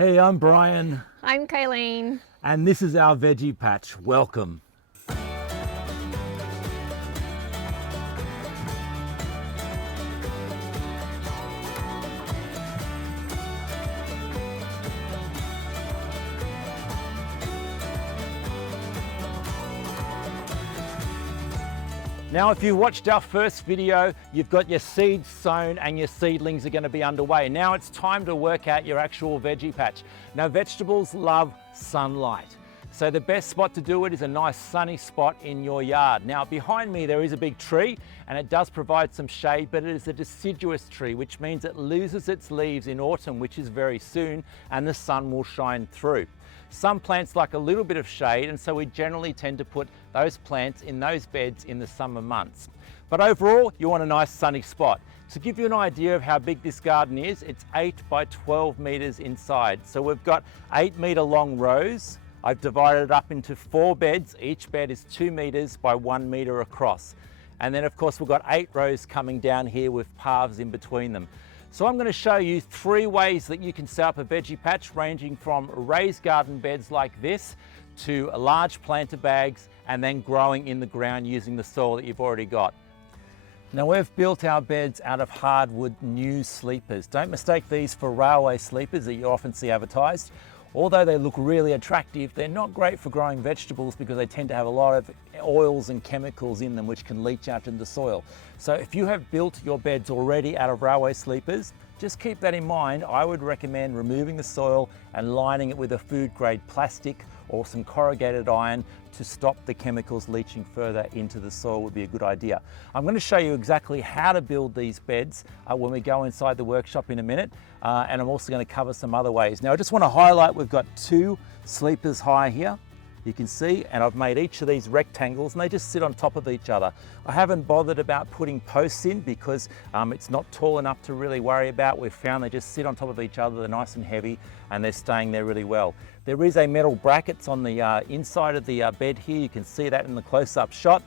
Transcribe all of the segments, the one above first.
Hey, I'm Brian, I'm Kaylene. and this is our veggie patch. Welcome. Now, if you watched our first video, you've got your seeds sown and your seedlings are going to be underway. Now it's time to work out your actual veggie patch. Now, vegetables love sunlight. So the best spot to do it is a nice sunny spot in your yard. Now, behind me there is a big tree and it does provide some shade, but it is a deciduous tree, which means it loses its leaves in autumn, which is very soon, and the sun will shine through. Some plants like a little bit of shade, and so we generally tend to put those plants in those beds in the summer months. But overall, you want a nice sunny spot. To give you an idea of how big this garden is, it's 8 by 12 meters inside. So we've got 8-meter long rows. I've divided it up into 4 beds. Each bed is 2 meters by 1 meter across. And then of course we've got 8 rows coming down here with paths in between them. So I'm going to show you 3 ways that you can set up a veggie patch, ranging from raised garden beds like this to large planter bags and then growing in the ground using the soil that you've already got. Now, we've built our beds out of hardwood new sleepers. Don't mistake these for railway sleepers that you often see advertised. Although they look really attractive, they're not great for growing vegetables because they tend to have a lot of oils and chemicals in them which can leach out into the soil. So if you have built your beds already out of railway sleepers, just keep that in mind. I would recommend removing the soil and lining it with a food grade plastic or some corrugated iron to stop the chemicals leaching further into the soil would be a good idea. I'm going to show you exactly how to build these beds when we go inside the workshop in a minute, and I'm also going to cover some other ways. Now, I just want to highlight we've got 2 sleepers high here. You can see, and I've made each of these rectangles and they just sit on top of each other. I haven't bothered about putting posts in because it's not tall enough to really worry about. We've found they just sit on top of each other, they're nice and heavy and they're staying there really well. There is a metal brackets on the inside of the bed here. You can see that in the close-up shot,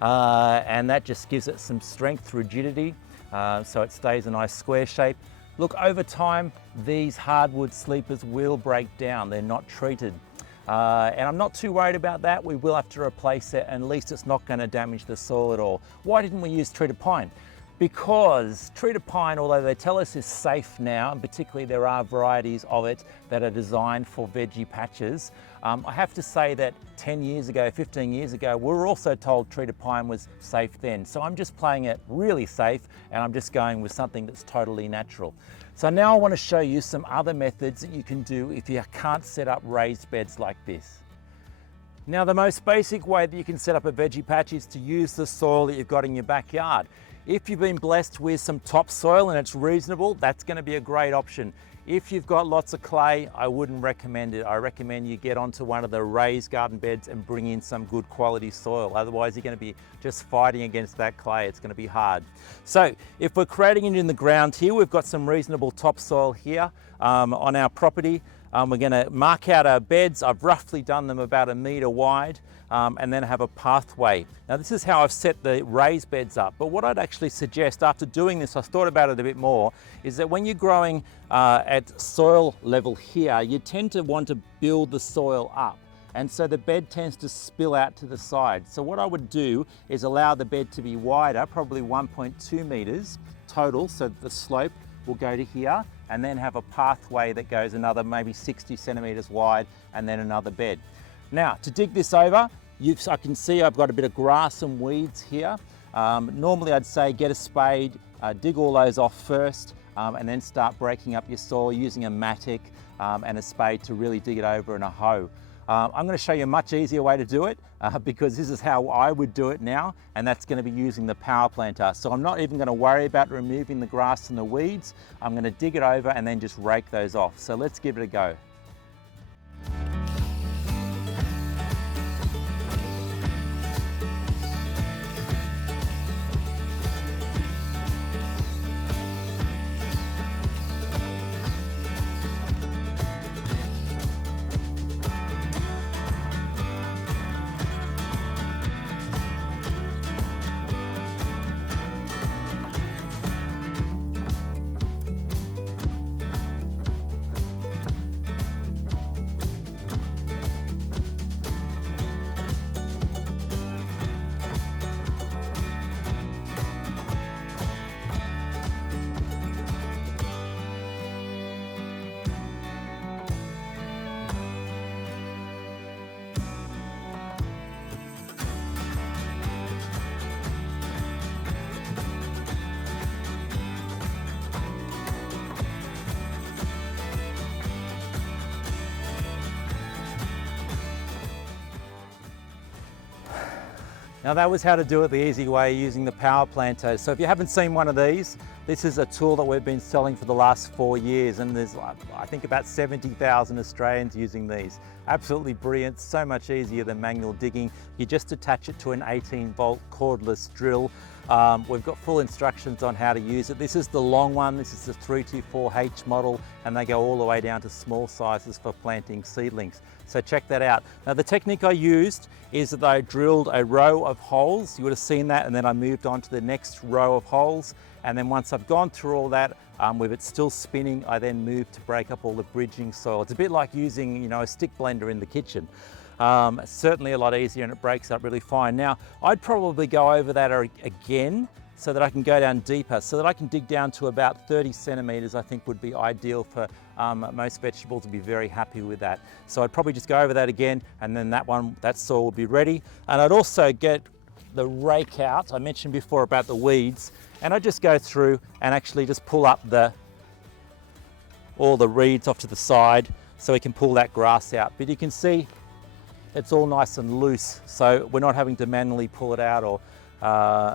and that just gives it some strength, rigidity, so it stays a nice square shape. Look, over time these hardwood sleepers will break down, they're not treated. And I'm not too worried about that. We will have to replace it, and at least it's not going to damage the soil at all. Why didn't we use treated pine? Because treated pine, although they tell us is safe now, and particularly there are varieties of it that are designed for veggie patches, I have to say that 10 years ago, 15 years ago, we were also told treated pine was safe then. So I'm just playing it really safe, and I'm just going with something that's totally natural. So now I want to show you some other methods that you can do if you can't set up raised beds like this. Now, the most basic way that you can set up a veggie patch is to use the soil that you've got in your backyard. If you've been blessed with some topsoil and it's reasonable, that's going to be a great option. If you've got lots of clay, I wouldn't recommend it. I recommend you get onto one of the raised garden beds and bring in some good quality soil. Otherwise, you're going to be just fighting against that clay. It's going to be hard. So if we're creating it in the ground here, we've got some reasonable topsoil here on our property. We're going to mark out our beds. I've roughly done them about 1 meter wide, and then have a pathway. Now, this is how I've set the raised beds up, but what I'd actually suggest after doing this, I thought about it a bit more, is that when you're growing at soil level here, you tend to want to build the soil up. And so the bed tends to spill out to the side. So what I would do is allow the bed to be wider, probably 1.2 meters total, so the slope will go to here, and then have a pathway that goes another maybe 60 centimeters wide, and then another bed. Now, to dig this over, I can see I've got a bit of grass and weeds here. Normally I'd say get a spade, dig all those off first, and then start breaking up your soil using a mattock and a spade to really dig it over, and a hoe. I'm going to show you a much easier way to do it because this is how I would do it now, and that's going to be using the power planter. So I'm not even going to worry about removing the grass and the weeds. I'm going to dig it over and then just rake those off. So let's give it a go. Now that was how to do it the easy way using the power planter. So if you haven't seen one of these, this is a tool that we've been selling for the last 4 years, and there's I think about 70,000 Australians using these. Absolutely brilliant, so much easier than manual digging. You just attach it to an 18-volt cordless drill. We've got full instructions on how to use it. This is the long one, this is the 324H model, and they go all the way down to small sizes for planting seedlings. So check that out. Now the technique I used is that I drilled a row of holes. You would have seen that, and then I moved on to the next row of holes. And then once I've gone through all that, with it still spinning, I then moved to break up all the bridging soil. It's a bit like using, you know, a stick blender in the kitchen. Certainly a lot easier, and it breaks up really fine. Now, I'd probably go over that again so that I can go down deeper, so that I can dig down to about 30 centimeters, I think would be ideal for most vegetables to be very happy with that. So I'd probably just go over that again, and then that soil will be ready. And I'd also get the rake out. I mentioned before about the weeds, and I just go through and actually just pull up all the reeds off to the side so we can pull that grass out. But you can see it's all nice and loose, so we're not having to manually pull it out, or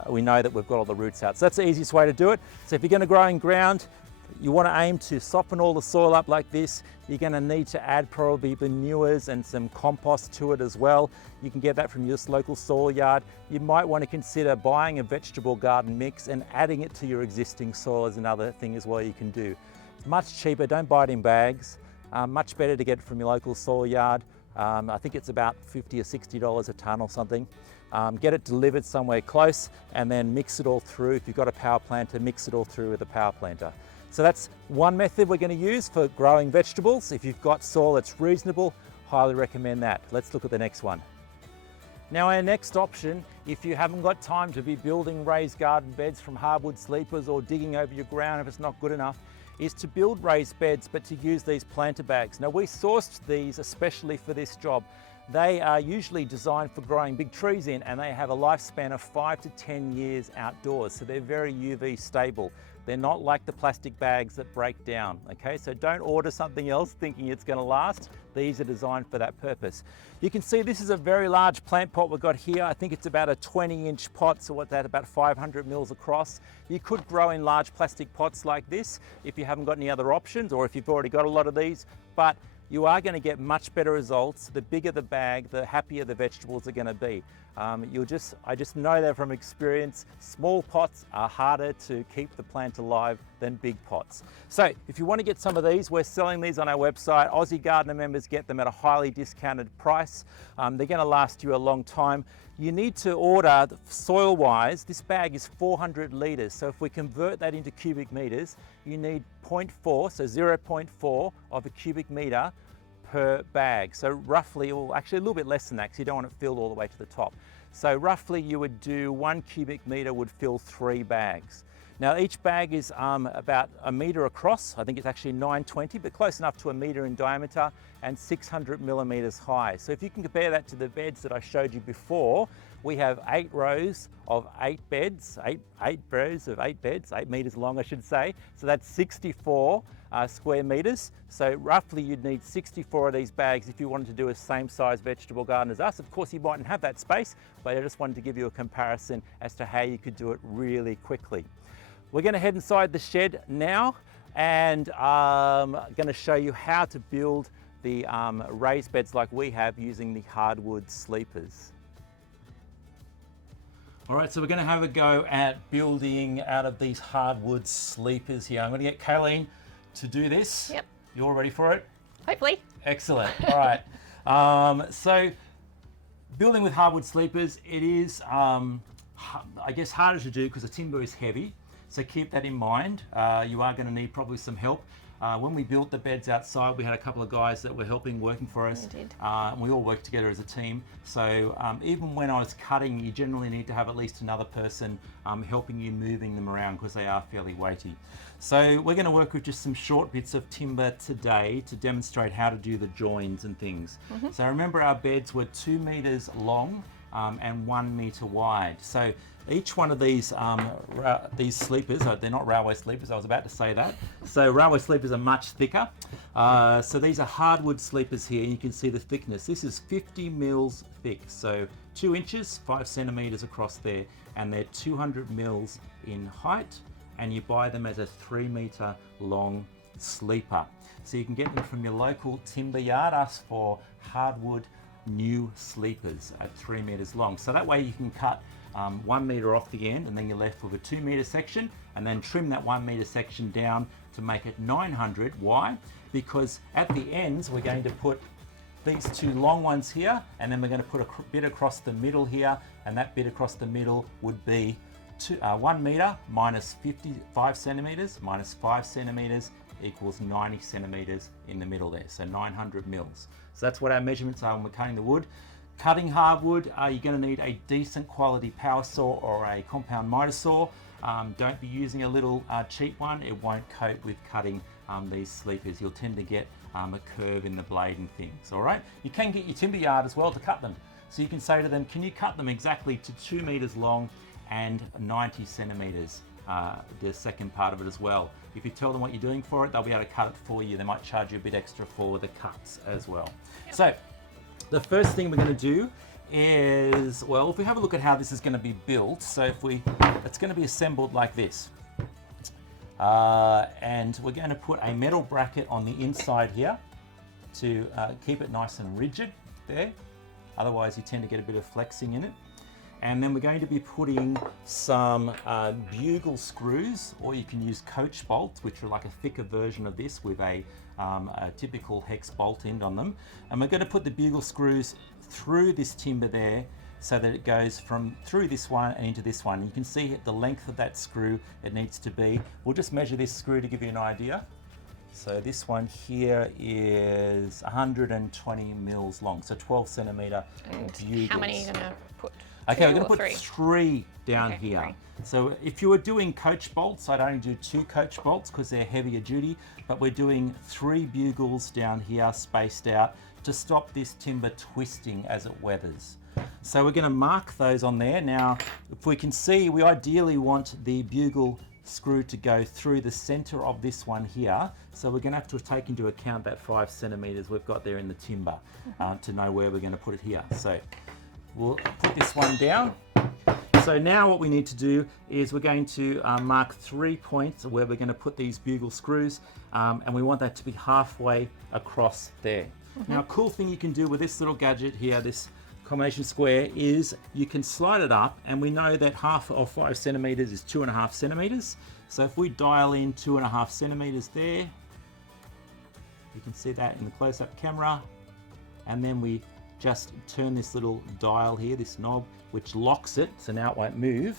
we know that we've got all the roots out. So that's the easiest way to do it. So if you're going to grow in ground, you want to aim to soften all the soil up like this. You're going to need to add probably manures and some compost to it as well. You can get that from your local soil yard. You might want to consider buying a vegetable garden mix and adding it to your existing soil is another thing as well you can do. It's much cheaper, don't buy it in bags. Much better to get it from your local soil yard. I think it's about $50 or $60 a tonne or something. Get it delivered somewhere close, and then mix it all through. If you've got a power planter, mix it all through with a power planter. So that's one method we're going to use for growing vegetables. If you've got soil that's reasonable, highly recommend that. Let's look at the next one. Now our next option, if you haven't got time to be building raised garden beds from hardwood sleepers or digging over your ground if it's not good enough, is to build raised beds but to use these planter bags. Now we sourced these especially for this job. They are usually designed for growing big trees in, and they have a lifespan of 5 to 10 years outdoors, so they're very UV stable. They're not like the plastic bags that break down, okay? So don't order something else thinking it's gonna last. These are designed for that purpose. You can see this is a very large plant pot we've got here. I think it's about a 20-inch pot, so what's that, about 500 mils across. You could grow in large plastic pots like this if you haven't got any other options, or if you've already got a lot of these, but you are going to get much better results. The bigger the bag, the happier the vegetables are going to be. I just know that from experience. Small pots are harder to keep the plant alive than big pots. So if you want to get some of these, we're selling these on our website. Aussie Gardener members get them at a highly discounted price. They're going to last you a long time. You need to order soil-wise. This bag is 400 litres, so if we convert that into cubic metres, you need 0.4, so 0.4 of a cubic metre per bag. So roughly, well actually a little bit less than that because you don't want it filled all the way to the top. So roughly you would do 1 cubic metre would fill 3 bags. Now each bag is about a metre across. I think it's actually 920, but close enough to a metre in diameter, and 600 millimetres high. So if you can compare that to the beds that I showed you before, we have 8 rows of 8 beds, 8 rows of 8 beds, 8 metres long I should say. So that's 64 square metres. So roughly you'd need 64 of these bags if you wanted to do a same size vegetable garden as us. Of course you mightn't have that space, but I just wanted to give you a comparison as to how you could do it really quickly. We're going to head inside the shed now, and I'm going to show you how to build the raised beds like we have using the hardwood sleepers. All right, so we're going to have a go at building out of these hardwood sleepers here. I'm going to get Kaylene to do this. Yep. You all ready for it? Hopefully. Excellent. All right. So building with hardwood sleepers, it is, I guess, harder to do because the timber is heavy. So keep that in mind. You are going to need probably some help. When we built the beds outside, we had a couple of guys that were working for us. We did. And we all worked together as a team. So even when I was cutting, you generally need to have at least another person helping you moving them around because they are fairly weighty. So we're going to work with just some short bits of timber today to demonstrate how to do the joins and things. So remember, our beds were 2 meters long and 1 meter wide. So each one of these sleepers, they're not railway sleepers, I was about to say that. So railway sleepers are much thicker. So these are hardwood sleepers here, and you can see the thickness. This is 50 mils thick, so 2 inches, 5 centimeters across there, and they're 200 mils in height, and you buy them as a 3 meter long sleeper. So you can get them from your local timber yard. Ask for hardwood new sleepers at 3 meters long. So that way you can cut 1 meter off the end, and then you're left with a 2 meter section, and then trim that 1 meter section down to make it 900. Why? Because at the ends we're going to put these 2 long ones here, and then we're going to put a bit across the middle here, and that bit across the middle would be 1 meter minus 55 centimeters minus 5 centimeters equals 90 centimeters in the middle there, so 900 mils. So that's what our measurements are when we're cutting the wood. Cutting hardwood, you're going to need a decent quality power saw or a compound miter saw. Don't be using a little cheap one. It won't cope with cutting these sleepers. You'll tend to get a curve in the blade and things. All right. You can get your timber yard as well to cut them. So you can say to them, can you cut them exactly to 2 meters long and 90 centimeters? The second part of it as well. If you tell them what you're doing for it, they'll be able to cut it for you. They might charge you a bit extra for the cuts as well. Yep. So the first thing we're going to do is, well, if we have a look at how this is going to be built, so it's going to be assembled like this. And we're going to put a metal bracket on the inside here to keep it nice and rigid there. Otherwise you tend to get a bit of flexing in it. And then we're going to be putting some bugle screws, or you can use coach bolts, which are like a thicker version of this with a typical hex bolt end on them. And we're going to put the bugle screws through this timber there so that it goes through this one and into this one. You can see the length of that screw it needs to be. We'll just measure this screw to give you an idea. So this one here is 120 mils long, so 12 centimeter bugles. How many are you going to put? Okay, we're going to put 3 down here. 3. So if you were doing coach bolts, I'd only do 2 coach bolts because they're heavier duty, but we're doing 3 bugles down here spaced out to stop this timber twisting as it weathers. So we're going to mark those on there. Now, if we can see, we ideally want the bugle screw to go through the center of this one here. So we're going to have to take into account that 5 centimeters we've got there in the timber to know where we're going to put it here. So we'll put this one down. So now what we need to do is we're going to mark 3 points where we're going to put these bugle screws, and we want that to be halfway across there. Now, a cool thing you can do with this little gadget here, this combination square, is you can slide it up, and we know that half of 5 centimeters is 2.5 centimeters. So if we dial in 2.5 centimeters there, you can see that in the close-up camera, and then we just turn this little dial here, this knob, which locks it, so now it won't move.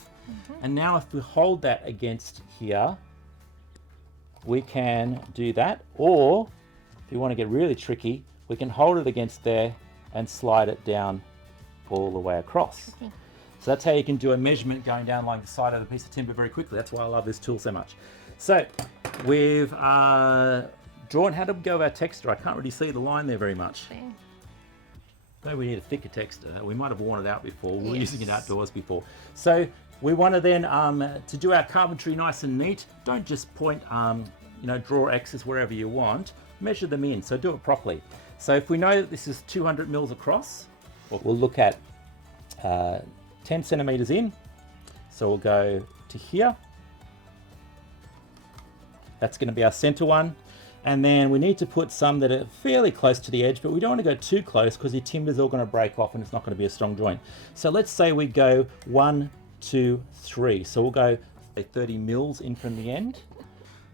And now if we hold that against here, we can do that, or if you want to get really tricky, we can hold it against there and slide it down all the way across. So that's how you can do a measurement going down like the side of the piece of timber very quickly. That's why I love this tool so much. So we've drawn, how did we go with our texture? I can't really see the line there very much. Maybe we need a thicker texture. We might have worn it out before. We were using it outdoors before. So we want to then, to do our carpentry nice and neat, don't just point, draw X's wherever you want, measure them in, so do it properly. So if we know that this is 200 mils across, we'll look at 10 centimeters in. So we'll go to here. That's going to be our center one. And then we need to put some that are fairly close to the edge, but we don't want to go too close because your timber's all going to break off and it's not going to be a strong joint. So let's say we go 1, 2, 3. So we'll go 30 mils in from the end.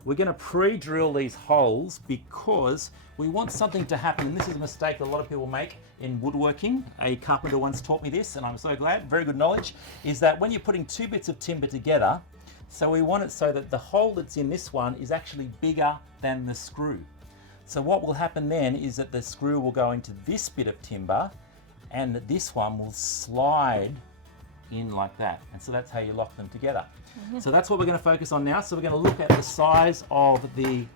We're going to pre-drill these holes because we want something to happen. And this is a mistake that a lot of people make in woodworking. A carpenter once taught me this, and I'm so glad, very good knowledge, is that when you're putting 2 bits of timber together, so we want it so that the hole that's in this one is actually bigger than the screw. So what will happen then is that the screw will go into this bit of timber and this one will slide in like that. And so that's how you lock them together. So that's what we're going to focus on now. So we're going to look at the size of the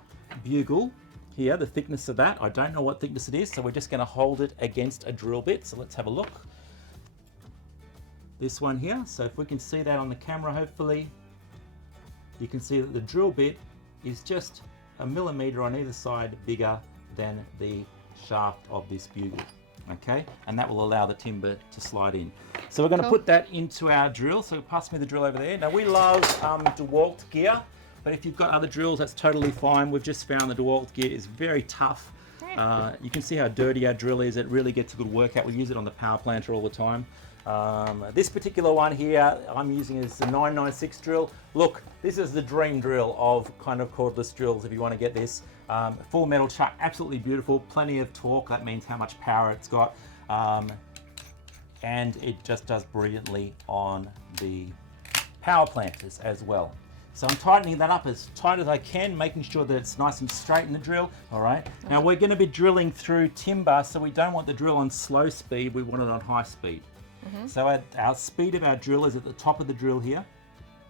bugle here, the thickness of that. I don't know what thickness it is, so we're just going to hold it against a drill bit. So let's have a look. this one here. So if we can see that on the camera, hopefully, you can see that the drill bit is just a millimetre on either side bigger than the shaft of this bugle. Okay, and that will allow the timber to slide in. So we're going to put that into our drill. So pass me the drill over there. Now we love DeWalt gear, but if you've got other drills, that's totally fine. We've just found the DeWalt gear is very tough. You can see how dirty our drill is. It really gets a good workout. We use it on the power planter all the time. This particular one here I'm using is the 996 drill. Look, this is the dream drill of kind of cordless drills if you want to get this. Full metal chuck, absolutely beautiful, plenty of torque, that means how much power it's got. And it just does brilliantly on the power planters as well. So I'm tightening that up as tight as I can, making sure that it's nice and straight in the drill. All right. Now we're going to be drilling through timber, so we don't want the drill on slow speed, we want it on high speed. So our speed of our drill is at the top of the drill here.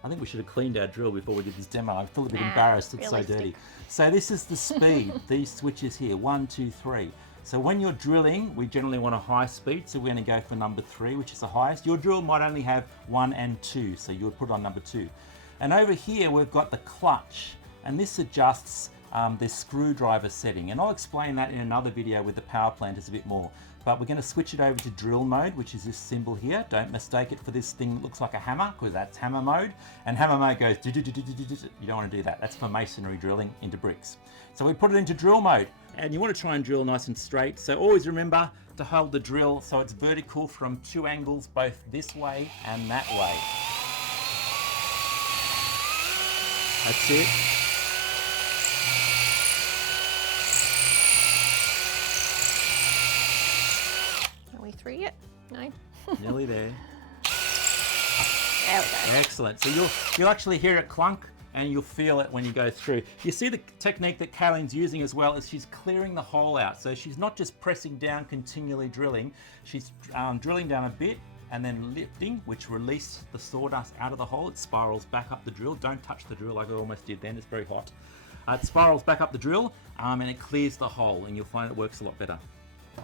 I think we should have cleaned our drill before we did this demo. I feel a bit embarrassed, it's so dirty. So this is the speed, these switches here, 1, 2, 3. So when you're drilling, we generally want a high speed, so we're going to go for number 3, which is the highest. Your drill might only have 1 and 2, so you would put it on number 2. And over here we've got the clutch, and this adjusts the screwdriver setting, and I'll explain that in another video with the power planters a bit more. But we're going to switch it over to drill mode, which is this symbol here. Don't mistake it for this thing that looks like a hammer, because that's hammer mode. And hammer mode goes, you don't want to do that. That's for masonry drilling into bricks. So we put it into drill mode, and you want to try and drill nice and straight. So always remember to hold the drill so it's vertical from 2 angles, both this way and that way. That's it. Are we 3 yet? No. Nearly there. There we go. Excellent. So you'll actually hear it clunk, and you'll feel it when you go through. You see the technique that Kaylene's using as well is she's clearing the hole out. So she's not just pressing down, continually drilling. She's drilling down a bit and then lifting, which releases the sawdust out of the hole. It spirals back up the drill. Don't touch the drill like I almost did then. It's very hot. It spirals back up the drill and it clears the hole, and you'll find it works a lot better.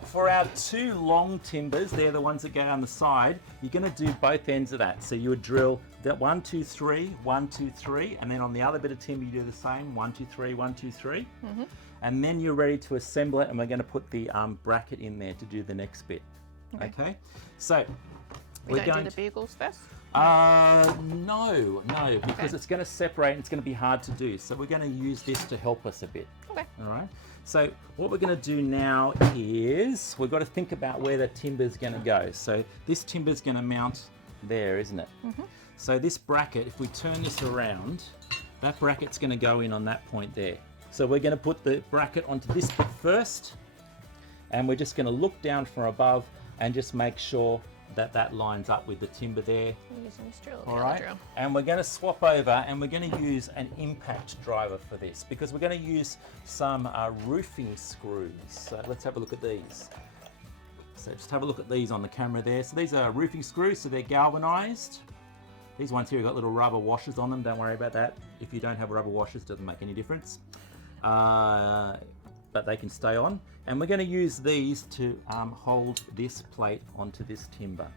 For our 2 long timbers, they're the ones that go down the side, you're going to do both ends of that. So you would drill that 1, 2, 3, 1, 2, 3, and then on the other bit of timber you do the same, 1, 2, 3, 1, 2, 3. And then you're ready to assemble it, and we're going to put the bracket in there to do the next bit. Okay? So we don't do the bugles first? No, because it's going to separate and it's going to be hard to do. So we're going to use this to help us a bit. Okay. All right. So what we're going to do now is we've got to think about where the timber's going to go. So this timber's going to mount there, isn't it? So this bracket, if we turn this around, that bracket's going to go in on that point there. So we're going to put the bracket onto this bit first, and we're just going to look down from above and just make sure that that lines up with the timber there. We're using this drill. All right, and we're going to swap over, and we're going to use an impact driver for this, because we're going to use some roofing screws. So let's have a look at these. So just have a look at these on the camera there. So these are roofing screws, so they're galvanized. These ones here have got little rubber washers on them. Don't worry about that. If you don't have rubber washers, it doesn't make any difference. But they can stay on. And we're going to use these to hold this plate onto this timber.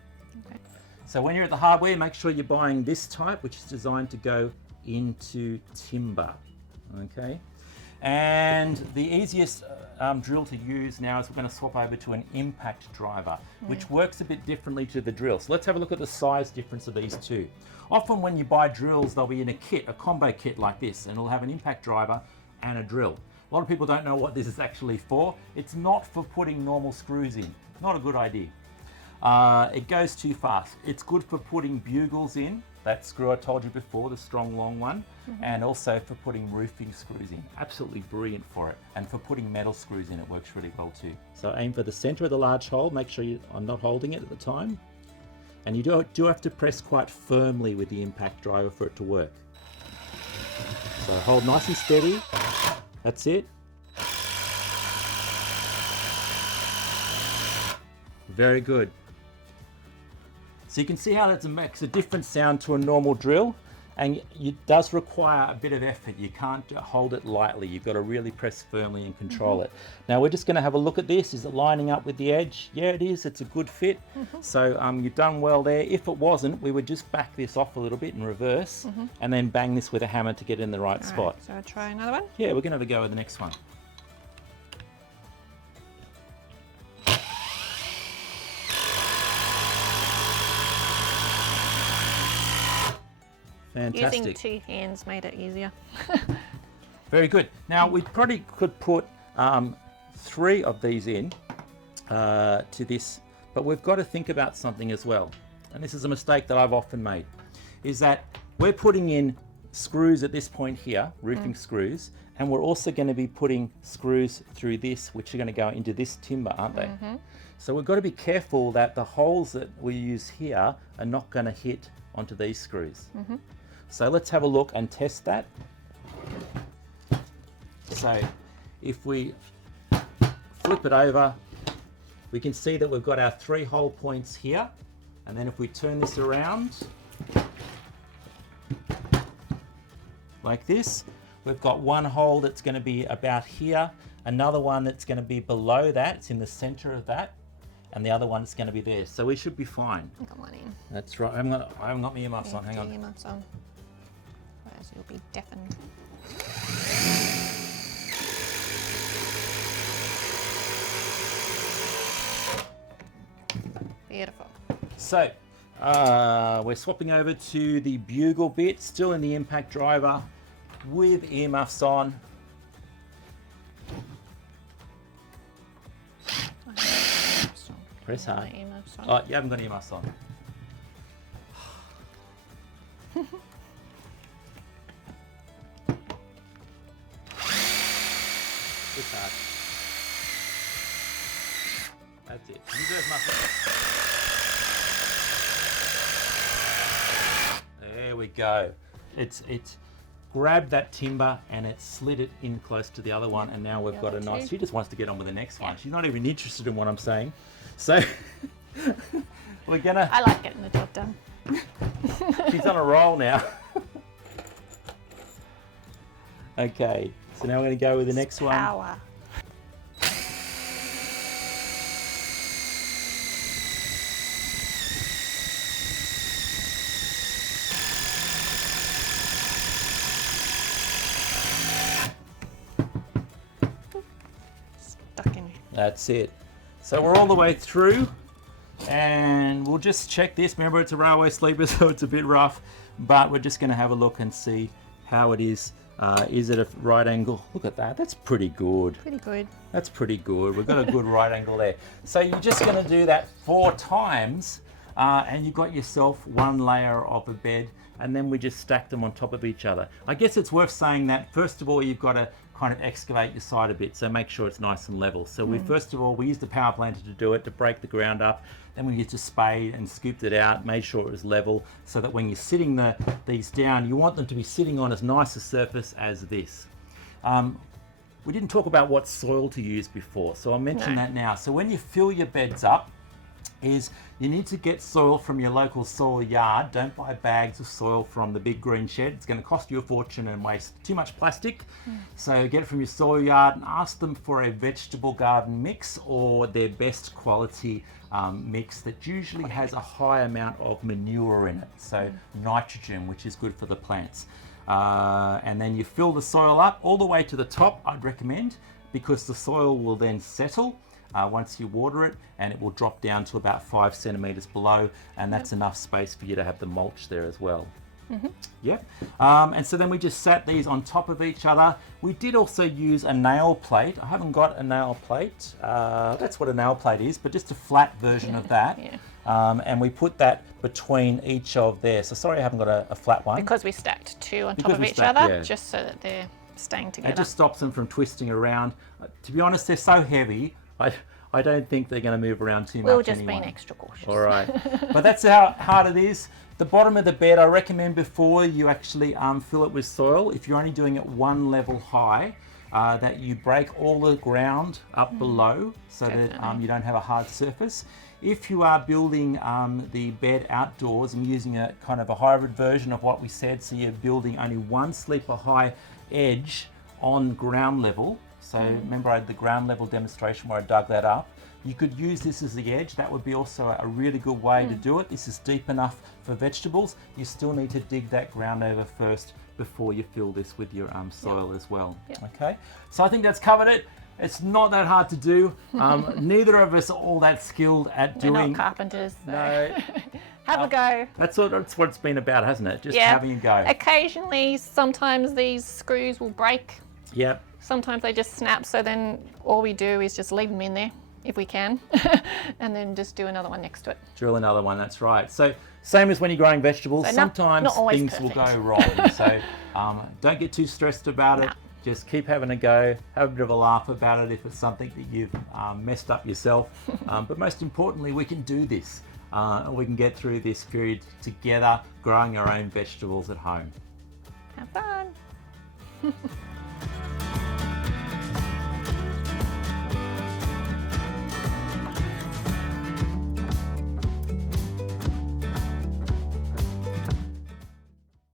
Okay. So when you're at the hardware, make sure you're buying this type, which is designed to go into timber. Okay. And the easiest drill to use now is we're going to swap over to an impact driver, which works a bit differently to the drill. So let's have a look at the size difference of these two. Often when you buy drills, they'll be in a kit, a combo kit like this, and it'll have an impact driver and a drill. A lot of people don't know what this is actually for. It's not for putting normal screws in. Not a good idea. It goes too fast. It's good for putting bugles in. That screw I told you before, the strong long one, and also for putting roofing screws in. Absolutely brilliant for it. And for putting metal screws in, it works really well too. So aim for the center of the large hole. Make sure I'm not holding it at the time. And you do have to press quite firmly with the impact driver for it to work. So hold nice and steady. That's it. Very good. So you can see how that makes a different sound to a normal drill. And it does require a bit of effort. You can't hold it lightly. You've got to really press firmly and control it. Now we're just going to have a look at this. Is it lining up with the edge? Yeah, it is. It's a good fit. So you've done well there. If it wasn't, we would just back this off a little bit in reverse and then bang this with a hammer to get in the right spot. So I'll try another one? Yeah, we're going to have a go with the next one. Fantastic. Using 2 hands made it easier. Very good. Now we probably could put 3 of these in to this, but we've got to think about something as well. And this is a mistake that I've often made, is that we're putting in screws at this point here, roofing screws, and we're also going to be putting screws through this, which are going to go into this timber, aren't they? So we've got to be careful that the holes that we use here are not going to hit onto these screws. So let's have a look and test that. So if we flip it over, we can see that we've got our 3 hole points here. And then if we turn this around like this, we've got 1 hole that's going to be about here, another one that's going to be below that, it's in the center of that, and the other one is going to be there. So we should be fine. I got one in. That's right. I haven't got my earmuffs on. Hang on. Earmuffs on. Otherwise you'll be deafened. Beautiful. So we're swapping over to the bugle bit, still in the impact driver with earmuffs on. Press hard. Oh, you haven't got earmuffs on. Press hard. That's it. Use those muscles. There we go. It's grabbed that timber and it slid it in close to the other one, and now we've got a nice. She just wants to get on with the next one. She's not even interested in what I'm saying. So we're gonna. I like getting the job done. She's on a roll now. Okay, so now we're going to go with the next one. Power. Stuck in. That's it. So we're all the way through, and we'll just check this. Remember, it's a railway sleeper, so it's a bit rough, but we're just going to have a look and see how it is. Is it a right angle? Look at that. That's pretty good. Pretty good. That's pretty good. We've got a good right angle there. So you're just going to do that 4 times, and you've got yourself 1 layer of a bed, and then we just stack them on top of each other. I guess it's worth saying that first of all you've got to kind of excavate your side a bit, so make sure it's nice and level. So we first of all we used the power planter to do it, to break the ground up. Then we used a spade and scooped it out, made sure it was level, so that when you're sitting these down, you want them to be sitting on as nice a surface as this. We didn't talk about what soil to use before, so I'll mention that now. So when you fill your beds up, is you need to get soil from your local soil yard. Don't buy bags of soil from the big green shed. It's going to cost you a fortune and waste too much plastic. So get it from your soil yard and ask them for a vegetable garden mix or their best quality mix that usually has a high amount of manure in it. So nitrogen, which is good for the plants. And then you fill the soil up all the way to the top, I'd recommend, because the soil will then settle once you water it, and it will drop down to about 5 centimeters below, and that's enough space for you to have the mulch there as well. Yep. And so then we just sat these on top of each other. We did also use a nail plate. I haven't got a nail plate. That's what a nail plate is, but just a flat version of that. And we put that between each of there. So sorry I haven't got a flat one. Because we stacked 2 on top of each other, just so that they're staying together. It just stops them from twisting around. To be honest, they're so heavy, I don't think they're going to move around too much anymore. We'll just being extra cautious. All right. But that's how hard it is. The bottom of the bed, I recommend before you actually fill it with soil, if you're only doing it 1 level high, that you break all the ground up below so that you don't have a hard surface. If you are building the bed outdoors and using a kind of a hybrid version of what we said, so you're building only one sleeper high edge on ground level. So remember I had the ground level demonstration where I dug that up. You could use this as the edge. That would be also a really good way to do it. This is deep enough for vegetables. You still need to dig that ground over first before you fill this with your soil as well. Okay, so I think that's covered it. It's not that hard to do. Neither of us are all that skilled at doing. We're not carpenters. So. No. Have a go. That's what it's been about, hasn't it? Just having a go. Occasionally, sometimes these screws will break. Yep. Sometimes they just snap, so then all we do is just leave them in there if we can, and then just do another one next to it. Drill another one, that's right. So same as when you're growing vegetables, So sometimes not always things perfect. will go wrong. So don't get too stressed about it. Just keep having a go, have a bit of a laugh about it if it's something that you've messed up yourself. But most importantly, we can do this. We can get through this period together, growing our own vegetables at home. Have fun.